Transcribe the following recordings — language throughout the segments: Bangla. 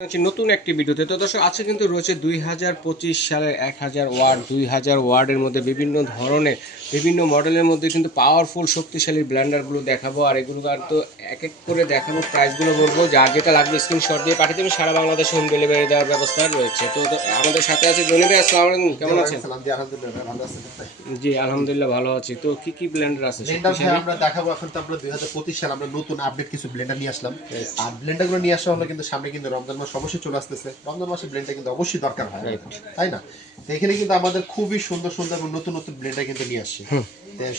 নতুন একটি ভিডিওতে তো দর্শক আছে কিন্তু রয়েছে 2025 সালের 1000 ওয়াট 2000 ওয়াটের মধ্যে বিভিন্ন ধরনের বিভিন্ন মডেলের মধ্যে কিন্তু পাওয়ারফুল শক্তিশালী ব্লেন্ডারগুলো দেখাবো। আর এগুলো আর তো এক এক করে দেখাবো, প্রাইসগুলো বলবো, যার যেটা লাগবে স্ক্রিনশট দিয়ে পাঠিয়ে দেবেন। সারা বাংলাদেশে হোম ডেলিভারি দেওয়ার ব্যবস্থা রয়েছে। তো আমাদের সাথে আছে জনি ভাই, আসসালামু আলাইকুম, কেমন আছেন? জি আলহামদুলিল্লাহ ভালো আছি। তো কি কি ব্লেন্ডার আছে? আমরা দেখাবো এখন। তো আমরা 2025 সালে আমরা নতুন আপডেট কিছু ব্লেন্ডার নিয়ে আসলাম। আর ব্লেন্ডারগুলো নিয়ে আসা হলো কিন্তু সামনে কিন্তু রমজান মাস অবশ্যই চলে আসতেছে। রমজান মাসে ব্লেন্ডার কিন্তু অবশ্যই দরকার হয়, তাই না? তো এখানে কিন্তু আমাদের খুবই সুন্দর সুন্দর এবং নতুন নতুন ব্লেন্ডার কিন্তু নিয়ে আসছে।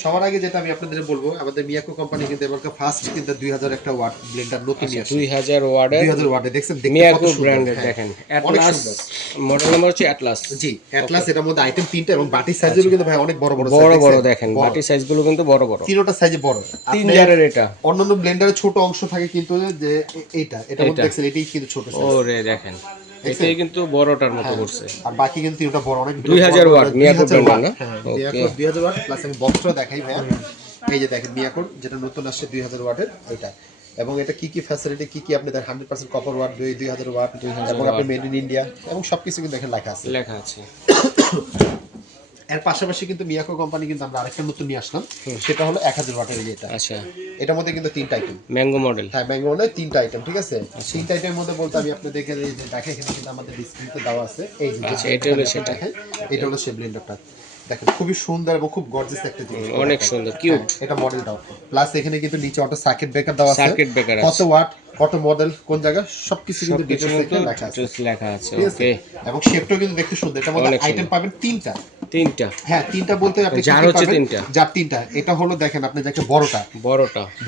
সবার আগে যেটা আমি আপনাদের বলবো, আমাদের মিয়াকো কোম্পানি কিন্তু এবার ফার্স্ট কিন্তু 2000 একটা ওয়াট ব্লেন্ডার নতুন নিয়ে আসছে। 2000 ওয়াটের 2000 ওয়াটে দেখছেন, মিয়াকো ব্র্যান্ডের দেখেন, অ্যাটলাস মডেল নাম্বার হচ্ছে অ্যাটলাস। জি অ্যাটলাস, এর মধ্যে আইটেম 3টা এবং বাটি সাইজগুলো কিন্তু ভাই অনেক বড় বড় বড় দেখেন, বাটি সাইজগুলো কিন্তু বড় বড়, তিনটা সাইজে বড়। 3 জারের এটা। অন্যান্য ব্লেন্ডারে ছোট অংশ থাকে কিন্তু যে এটা মধ্যে দেখছেন এটাই কিন্তু ছোট সাইজ। ওরে দেখেন, এটাই কিন্তু বড়টার মতো করছে। আর বাকি কিন্তু এটা বড় অনেক। 2000 ওয়াট মিয়াকো ব্র্যান্ড না? ওকে 2000 ওয়াট প্লাস আমি বক্সটা দেখাই ভাই। এই যে দেখেন মিয়াকো যেটা নতুন আসছে 2000 ওয়াটের এটা, এবং এটা কি কি ফ্যাসিলিটি কি কি আপনি দেখেন 100% কপার ওয়াট 2000 ওয়াট এবং আপনি মেড ইন ইন্ডিয়া এবং সবকিছু কিন্তু দেখেন লেখা আছে। এর পাশাপাশি কিন্তু মিয়াকো কোম্পানি কিন্তু আমরা আরেকটা নতুন নিয়ে আসলাম, সেটা হলো 1000 ওয়াটের এটা। আচ্ছা, এটার মধ্যে কিন্তু 3টা আইটেম ম্যাঙ্গো মডেল। হ্যাঁ ম্যাঙ্গো মডেল 3টা আইটেম, ঠিক আছে? 3টা আইটেমের মধ্যে বলতে আমি আপনাদেরকে এই যে দেখেন এখানে কিন্তু আমাদের ডিসপ্লেতে দেওয়া আছে। এই যে আচ্ছা, এটা হলো সেটা। দেখেন এটা হলো সেই ব্লেন্ডারটা, দেখেন খুবই সুন্দর এবং খুব গর্জিয়াস একটা জিনিস, অনেক সুন্দর কিউট। এটা মডেলটাও প্লাস এখানে কিন্তু নিচে অটো সার্কিট ব্রেকার দেওয়া আছে। সার্কিট ব্রেকার কত ওয়াট কত মডেল কোন জায়গা সবকিছু কিন্তু ডিটেইলস লেখা আছে। ওকে, এবং শেপটাও কিন্তু দেখতে সুন্দর। এটার মধ্যে আইটেম পাবেন 3টা। হ্যাঁ 3টা বলতে আপনি যার হচ্ছে 3টা, যার 3টা। এটা হলো দেখেন আপনি যাকে বড়টা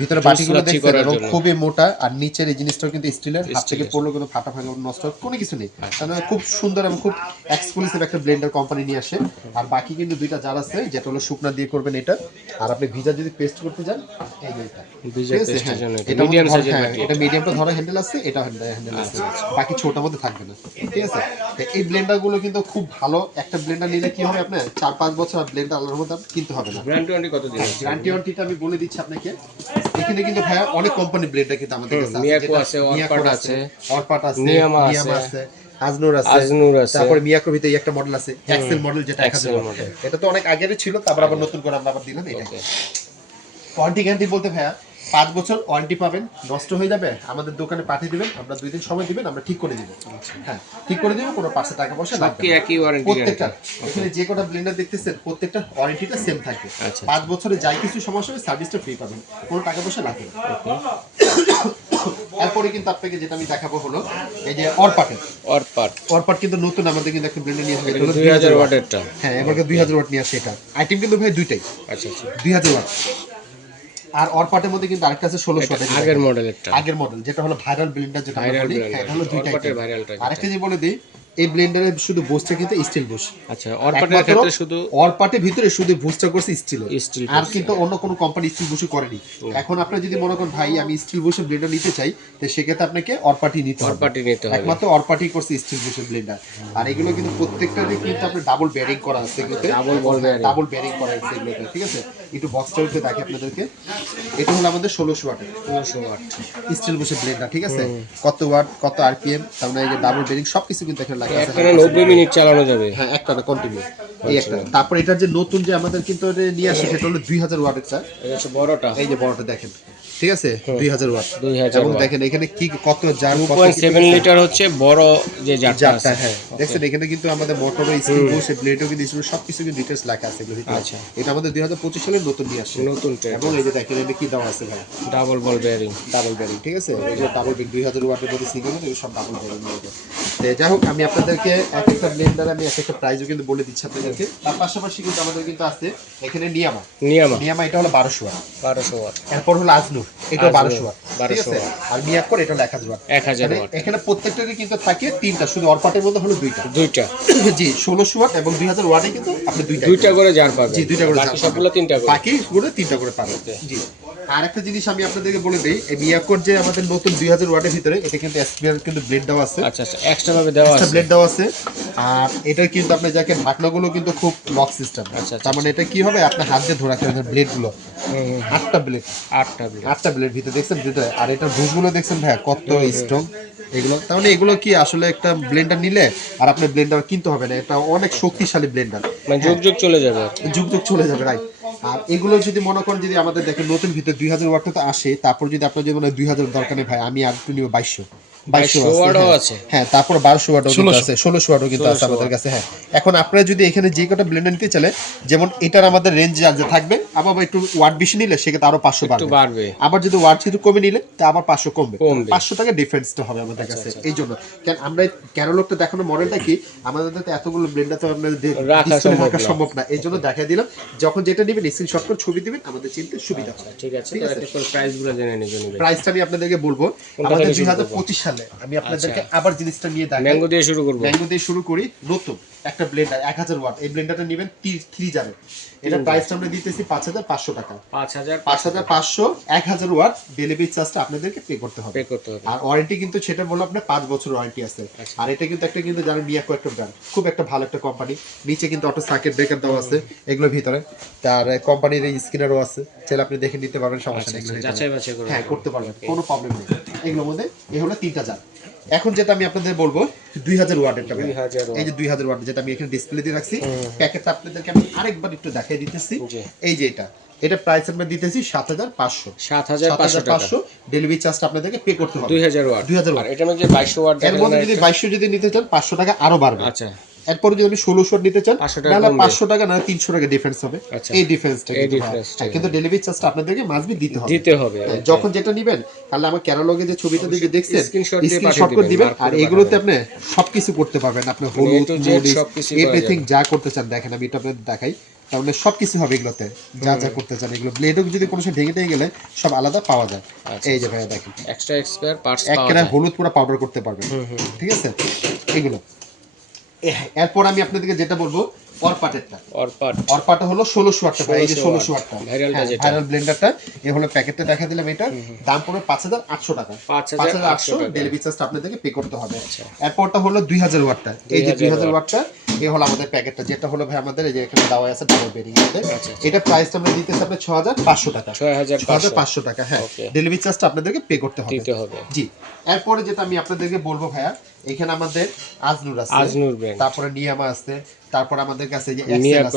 ভিতরে বাটিগুলো দেখছেন এবং খুবই মোটা, আর নিচের এই জিনিসটাও কিন্তু স্টিলের, হাত থেকে পড়লো কিন্তু ফাটা নষ্ট কোনো কিছু নেই। মানে খুব সুন্দর এবং খুব এক্সক্লুসিভ একটা ব্লেন্ডার কোম্পানি নিয়ে আসে। আর বাকি কিন্তু 2টা জার আছে, যেটা হলো শুকনা দিয়ে করবেন এটা। আর আপনি ভিজা যদি পেস্ট করতে যান এই যে এটা মিডিয়াম সাইজের, এটা মিডিয়ামটা ধরা হ্যান্ডেল আছে, এটা হ্যান্ডেল আছে, বাকি ছোটটার মধ্যে থাকবে না, ঠিক আছে? এই ব্লেন্ডার গুলো কিন্তু খুব ভালো। একটা ব্লেন্ডার নিলে কি হবে, আপনার 4-5 বছর ব্লেন্ডার আলাদার মধ্যে কিনতে হবে না। গ্যারান্টি কত দিন? গ্যারান্টি ওয়ারেন্টিটা আমি বলে দিচ্ছি আপনাকে। এখানে কিন্তু ভাই অনেক কোম্পানি ব্লেন্ডার কিন্তু আমাদের কাছে আছে। মিয়াকো আছে, অরপাট আছে, নিয়ামা আছে, আজনুর আছে, তারপরে মিয়াকোর ভিতরে একটা মডেল আছে এক্সেল মডেল, যেটা 1000 মডেল। এটা তো অনেক আগেরই ছিল, তারপর আবার নতুন করে আমরা আবার দিলাম এটা। ওয়ারেন্টি গ্যারান্টি বলতে ভাইয়া 5 বছর ওয়ারেন্টি পাবেন। নষ্ট হয়ে যাবে আমাদের দোকানে পাঠিয়ে দিবেন, আমরা 2 দিন সময় দিবেন, আমরা ঠিক করে দিব। হ্যাঁ ঠিক করে দিব, কোনো পার্সে টাকা পয়সা লাগবে না। একই ওয়ারেন্টি প্রত্যেকটা এখানে যে কটা ব্লেন্ডার দেখতেছেন প্রত্যেকটা ওয়ারেন্টিটা সেম থাকবে। 5 বছরে যাই কিছু সমস্যা হবে সার্ভিসটা ফ্রি পাবেন, কোনো টাকা পয়সা লাগবে না। এরপরে কিন্তু আপনাকে যেটা আমি দেখাবো হলো এই যে অরপাট কিন্তু নতুন আমাদের কিন্তু একটা ব্লেন্ডার নিয়ে আসবে, এটা হলো 2000 ওয়াটেরটা। হ্যাঁ এবার 2000 ওয়াট নিয়ে আসে এটা। আইটেম কিন্তু ভাই 2টাই। আচ্ছা 2000 ওয়াট। আর অরপাটের মধ্যে কিন্তু আরেকটা আছে 1600 ওয়াটের, আগের মডেল যেটা হলো ভাইরাল ব্লেন্ডার, যেটা আমরা বলি। এটা হলো 2টা আইটেম। আরেকটা যে বলে দেই, এই ব্লেন্ডারে শুধু বুস্টার কিন্তু স্টিল বুশ। আচ্ছা, অরপাটের ক্ষেত্রে শুধু অরপাটের ভিতরে শুধু বুস্টার করছে স্টিল, আর কিন্তু অন্য কোনো কোম্পানি স্টিল বুশ করেনি। এখন আপনি যদি মনে করেন ভাই আমি স্টিল বুশের ব্লেন্ডার নিতে চাই, তো সেক্ষেত্রে আপনাকে অরপাটি নিতে হবে। একমাত্র অরপাটি করছে স্টিল বুশের ব্লেন্ডার। আর এগুলো কিন্তু প্রত্যেকটারই কিন্তু আপনি ডাবল বেয়ারিং করা আছে, এগুলোতে ডাবল বেয়ারিং করা আছে এগুলোতে, ঠিক আছে? একটু বক্সটা উঠে দেখি আপনাদেরকে। এটা হলো আমাদের 1600 ওয়াটের স্টিল বুশের ব্লেন্ডার, ঠিক আছে? কত ওয়াট কত আরপিএম, তার মানে এই যে ডাবল বেয়ারিং সবকিছু কিন্তু এখানে লেখা আছে। 90 মিনিট চালানো যাবে। হ্যাঁ একটা কন্টিনিউ এই একটা। তারপর এটার যে নতুন যে আমাদের কিন্তু নিয়ে আসে সেটা হলো 2000 ওয়াটের স্যার। এটা হচ্ছে বড়টা, এই যে বড়টা দেখেন, ঠিক আছে? 2000 ওয়াট। এবং দেখেন এখানে কি কত জার, 2.7 লিটার হচ্ছে বড় যে জারটা। হ্যাঁ দেখছেন এখানে কিন্তু আমাদের মোটরও স্টিল বুশ, ব্লেডও কিন্তু স্টিল, সবকিছু কিন্তু ডিটেইলস লেখা আছে এগুলো ভিতরে। আচ্ছা, এটা আমাদের 2025 সালে নতুন নিয়ে আসছে, নতুন। এবং এই যে দেখেন এটা কি দেওয়া আছে ভাই, ডাবল বল বেয়ারিং, ঠিক আছে? এই যে ডাবল বেয়ারিং 2000 ওয়াটের মধ্যে সিঙ্গেল এগুলো সব ডাবল বেয়ারিং মধ্যে। যাই হোক আমি আপনাদেরকে এক একটা ব্লেন্ডার আমি এক একটা প্রাইসও কিন্তু বলে দিচ্ছি আপনাদেরকে। তার পাশাপাশি কিন্তু আমাদের কিন্তু আছে এখানে নিয়ামা এটা হলো 1200 ওয়াট। এরপর হলো আজনুর, এটা 1200 ওয়াট, ঠিক আছে? আর মিয়াকোর এটা হলো 1000 ওয়াট। এখানে প্রত্যেকটারই কিন্তু থাকে 3টা, শুধু অরপাটের মধ্যে হলো 2টা। জি 1600 ওয়াট এবং 2000 ওয়াটে কিন্তু আপনি 2টা করে জার পাবেন। জি 2টা করে জার, সবগুলো 3টা করে, বাকিগুলো 3টা করে পাবেন। জি আর একটা জিনিস আমি আপনাদেরকে বলে দেই, এই মিয়াকোর যে আমাদের নতুন 2000 ওয়াটের ভিতরে এটা কিন্তু এসপিআর কিন্তু ব্লেড দেওয়া আছে। আচ্ছা এক্সট্রা ভাবে দেওয়া আছে, ব্লেড দেওয়া আছে। আর এটা কিন্তু আপনি যাকে ঢাকনাগুলো কিন্তু খুব লক সিস্টেম। তার মানে এটা কি হবে, আপনি হাত দিয়ে ধরে রাখতে ব্লেডগুলো 8টা ব্লেড ভিতরে দেখছেন ভিতরে। আর এটা বুশগুলো দেখছেন ভাই কত স্ট্রং, এগুলো তাহলে এগুলো কি আসলে একটা ব্লেন্ডার নিলে আর আপনার ব্লেন্ডার কিনতে হবে না, এটা অনেক শক্তিশালী ব্লেন্ডার, মানে যুগ যুগ চলে যাবে, যুগ যুগ চলে যাবে রাইট। আর এগুলো যদি মনে করেন যদি আমাদের দেখেন নতুন ভিতরে 2000 ওয়াটটা তো আসে, তারপর যদি আপনার যদি মনে হয় 2000 দরকার নেই ভাই, আমি আর একটু নিব 2200 ওয়াটও আছে, হ্যাঁ, তারপর 1200 ওয়াটও কিন্তু আছে, 1600 ওয়াটও কিন্তু আছে আমাদের কাছে। হ্যাঁ, এখন আপনারা যদি এখানে যে কটা ব্লেন্ডার নিতে চাইলে, যেমন এটার আমাদের রেঞ্জ যে থাকবে, আবার একটু ওয়াট বেশি নিলে সেক্ষেত্রে আরো 500 বাড়বে, আবার যদি ওয়াট একটু কমে নিলে তা আবার 500 কমবে, 500 টাকা ডিফারেন্সটা হবে আমাদের কাছে। এই জন্য কেন আমরা ক্যারোলকটা দেখানো মডেলটা কি, আমাদের তো এতগুলো ব্লেন্ডার তো আপনাদের রাখা সম্ভব না, এই জন্য দেখাই দিলাম। যখন যেটা নেবেন স্ক্রিনশট করে ছবি দিবেন, আমাদের চিনতে সুবিধা হবে। ঠিক আছে, তো একটা প্রাইসগুলো জেনে নিবেন। প্রাইসটা আমি আপনাদেরকে বলবো, আমাদের 2025 সালে আমি আপনাদেরকে আবার জিনিসটা নিয়ে দেখাই। ম্যাঙ্গো দিয়ে শুরু করব, ম্যাঙ্গো দিয়ে শুরু করি। নতুন একটা ব্লেন্ডার 1000 ওয়াট, এই ব্লেন্ডারটা নেবেন 3 জারে, এটা প্রাইসটা আমরা দিতেছি 5500 টাকা, 5500 1000 ওয়াট ডেলিভারি চার্জটা আপনাদেরকে পে করতে হবে। আর ওয়ারেন্টি কিন্তু সেটা বললাম আপনার 5 বছর ওয়ারেন্টি আছে। আর এটা কিন্তু একটা কিন্তু জানেন মিয়াকো একটা ব্র্যান্ড, খুব একটা ভালো একটা কোম্পানি, নিচে কিন্তু অটো সার্কিট ব্রেকার দেওয়া আছে এগুলোর ভিতরে, তার কোম্পানির এই স্ক্যানারও আছে, চাইলে আপনি দেখে নিতে পারবেন, সমস্যা নেই, হ্যাঁ করতে পারবেন, কোনো প্রবলেম নেই। এগুলোর মধ্যে এই হলো 3টা জার। এখন যেটা আমি আপনাদের বলবো 2000 ওয়াটেরটা, এই যে 2000 ওয়াট যেটা আমি এখানে ডিসপ্লে দিয়ে রাখছি, প্যাকেটটা আপনাদেরকে আমি আরেকবার একটু দেখাই দিতেছি। এই যে এটা প্রাইস আমরা দিতেছি 7500 ডেলিভারি চার্জটা আপনাদেরকে পে করতে হবে 2000 ওয়াট। আর এটা মধ্যে 2200 ওয়াট, এর মধ্যে যদি 2200 যদি নিতে চান 500 টাকা আরো বাড়বে। আচ্ছা, এরপর যদি আমি 1600 ওয়াট নিতে চান তাহলে 500 টাকা না 300 টাকা ডিফারেন্স হবে। এই ডিফারেন্সটা কিন্তু ডেলিভারি চার্জটা আপনাদেরকে মাসবি দিতে হবে। যখন যেটা নেবেন তাহলে আমার ক্যাটালগে যে ছবিটা দিকে দেখছেন স্ক্রিনশট করে দিবেন। আর এগুলোতে আপনি সবকিছু করতে পারবেন, আপনি হলুদ এভরিথিং যা করতে চান দেখেন, আমি এটা আপনাদের দেখাই, তার মানে সবকিছু হবে এগুলোতে, যা যা করতে চান। এগুলো ব্লেডও যদি কোনো সময় ভেঙে গেলে সব আলাদা পাওয়া যায়। এই যে ভাইয়া দেখেন এক্সট্রা এক্সপায়ার পার্টস একটা হলুদ পুরো পাউডার করতে পারবেন, ঠিক আছে এগুলো। এরপর আমি আপনাদেরকে যেটা বলবো অরপাটা হলো 1600 ওয়াটটা, এই যে 1600 ওয়াটটা ভাইরাল ব্লেন্ডারটা, এই হলো প্যাকেটটা দেখা দিলাম, এটা দাম পড়বে 5800 টাকা, 5800 ডেলিভারি চার্জটা আপনাদেরকে পে করতে হবে। এরপরটা হলো 2000 ওয়াটটা, এই যে 2000 ওয়াটটা, এই হলো আমাদের প্যাকেটটা, যেটা হলো ভাই আমাদের এই যে এখানে দেওয়া আছে ডাবল বেরিং এর, এটা প্রাইসটা আমরা দিতেছি আপনাদের 6500 টাকা, 6500 টাকা। হ্যাঁ, ডেলিভারি চার্জটা আপনাদেরকে পে করতে হবে। জি, এরপরে যেটা আমি আপনাদেরকে বলবো ভাইয়া, এখানে আমাদের আজনুর আছে, তারপরে নিয়ামা আছে, তারপর আমাদের কাছে যে মিয়াকো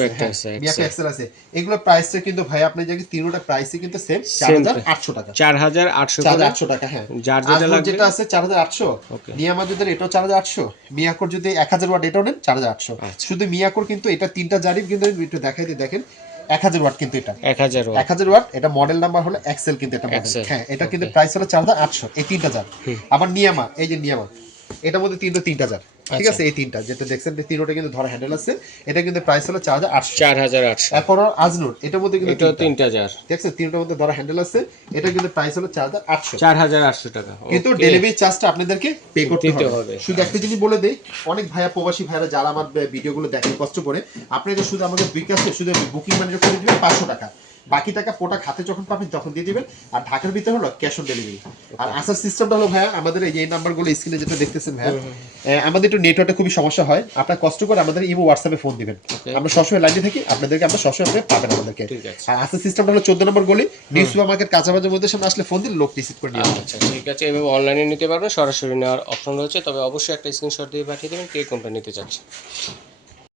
এক্সেল আছে। এগুলো প্রাইসটা কিন্তু ভাই আপনি যে তিনটা প্রাইসই কিন্তু সেম 4800 টাকা, 4800 টাকা। হ্যাঁ, যার যেটা আছে 4800, নিয়ামা যদি এটাও 4800, মিয়াকোর যদি 1000 ওয়াট এটাও নেন 4800। শুধু মিয়াকোর কিন্তু এটা তিনটা জারি কিন্তু একটু দেখাই দিই, দেখেন 1000 ওয়াট কিন্তু এটা 1000 ওয়াট, এটা মডেল নাম্বার হলো এক্সেল কিন্তু এটা মডেল। হ্যাঁ, এটা কিন্তু প্রাইস হলো 4800, এই তিনটা জার। আবার নিয়ামা, এই যে নিয়ামা, এটার মধ্যে তিনটা জার, ঠিক আছে, এই তিনটা যেটা দেখছেন তিনটা কিন্তু ধরা হ্যান্ডেল আছে, এটা কিন্তু প্রাইস হলো 4800। এরপর আজনুর, এটার মধ্যে কিন্তু তিনটা জার দেখছেন, তিনটার মধ্যে ধরা হ্যান্ডেল আছে, এটা কিন্তু প্রাইস হলো 4800 টাকা। কিন্তু ডেলিভারি চার্জটা আপনাদেরকে পে করতে হবে। শুধু একটা জিনিস বলে দেই, অনেক ভাইয়া প্রবাসী ভাইরা যারা আমার ভিডিওগুলো দেখেন কষ্ট করে, আপনারা শুধু আমাকে বিকাশে শুধু বুকিং ম্যানেজার করে দিবেন 500 টাকা, বাকি টাকা প্রোডাক্ট হাতে যখন পাবেন তখন দিয়ে দিবেন। আর ঢাকার ভিতরে হলো ক্যাশ অন ডেলিভারি। আর আসার সিস্টেমটা হলো ভাইয়া আমাদের এই নাম্বারগুলো স্ক্রিনে যেটা দেখতেছেন ভাইয়া, আমাদের একটু নেটওয়ার্কে খুবই সমস্যা হয়, আপনারা কষ্ট করে আমাদের ইমো হোয়াটসঅ্যাপে ফোন দিবেন, আমরা সবসময় লাইনে থাকি, আপনাদেরকে আমরা সবসময় পাবেন আমাদেরকে। আর আসার সিস্টেমটা হলো 14 নম্বর গলি নিউ সুপার মার্কেট কাঁচাবাজার মধ্যে সামনে আসলে ফোন দিলে লোক রিসিভ করে নিয়ে আসবে। আচ্ছা, ঠিক আছে, এভাবে অনলাইনে নিতে পারবেন, সরাসরি নেওয়ার অপশন রয়েছে, তবে অবশ্যই একটা স্ক্রিনশট দিয়ে পাঠিয়ে দেবেন কে কোনটা নিতে চাচ্ছে।